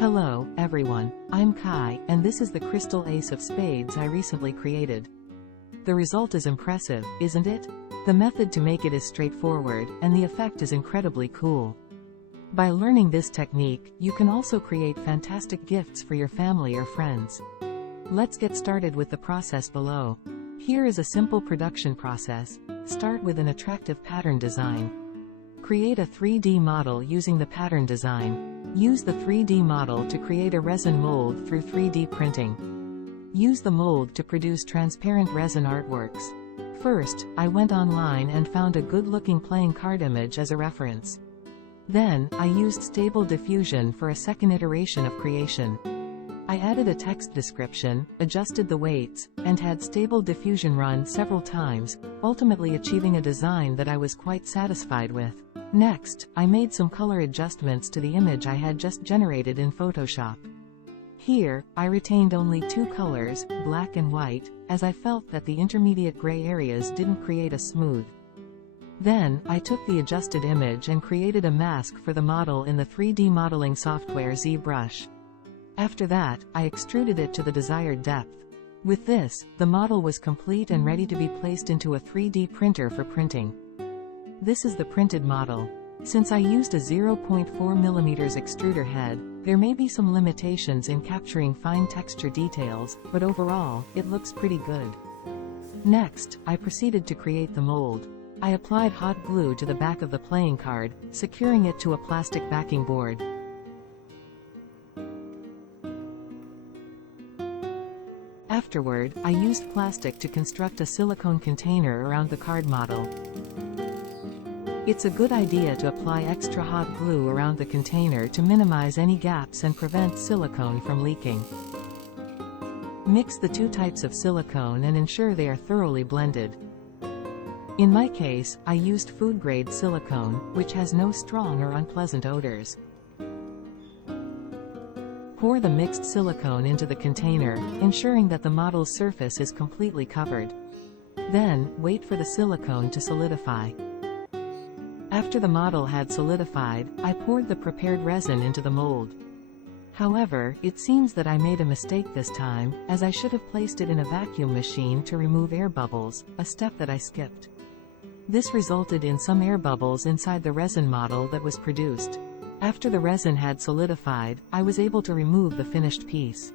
Hello, everyone, I'm Kai, and this is the crystal ace of spades I recently created. The result is impressive, isn't it? The method to make it is straightforward, and the effect is incredibly cool. By learning this technique, you can also create fantastic gifts for your family or friends. Let's get started with the process below. Here is a simple production process. Start with an attractive pattern design. Create a 3D model using the pattern design. Use the 3D model to create a resin mold through 3D printing. Use the mold to produce transparent resin artworks. First, I went online and found a good-looking playing card image as a reference. Then, I used Stable Diffusion for a second iteration of creation. I added a text description, adjusted the weights, and had Stable Diffusion run several times, ultimately achieving a design that I was quite satisfied with. Next, I made some color adjustments to the image I had just generated in Photoshop. Here, I retained only two colors, black and white, as I felt that the intermediate gray areas didn't create a smooth. Then, I took the adjusted image and created a mask for the model in the 3D modeling software ZBrush. After that, I extruded it to the desired depth. With this, the model was complete and ready to be placed into a 3D printer for printing. This is the printed model. Since I used a 0.4 mm extruder head, there may be some limitations in capturing fine texture details, but overall, it looks pretty good. Next, I proceeded to create the mold. I applied hot glue to the back of the playing card, securing it to a plastic backing board. Afterward, I used plastic to construct a silicone container around the card model. It's a good idea to apply extra hot glue around the container to minimize any gaps and prevent silicone from leaking. Mix the two types of silicone and ensure they are thoroughly blended. In my case, I used food-grade silicone, which has no strong or unpleasant odors. Pour the mixed silicone into the container, ensuring that the model's surface is completely covered. Then, wait for the silicone to solidify. After the model had solidified, I poured the prepared resin into the mold. However, it seems that I made a mistake this time, as I should have placed it in a vacuum machine to remove air bubbles, a step that I skipped. This resulted in some air bubbles inside the resin model that was produced. After the resin had solidified, I was able to remove the finished piece.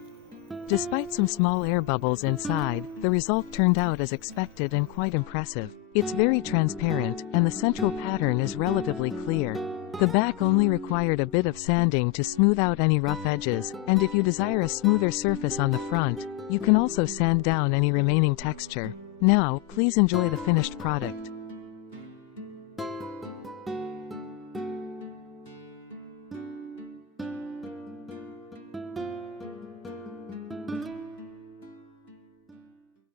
Despite some small air bubbles inside, the result turned out as expected and quite impressive. It's very transparent, and the central pattern is relatively clear. The back only required a bit of sanding to smooth out any rough edges, and if you desire a smoother surface on the front, you can also sand down any remaining texture. Now, please enjoy the finished product.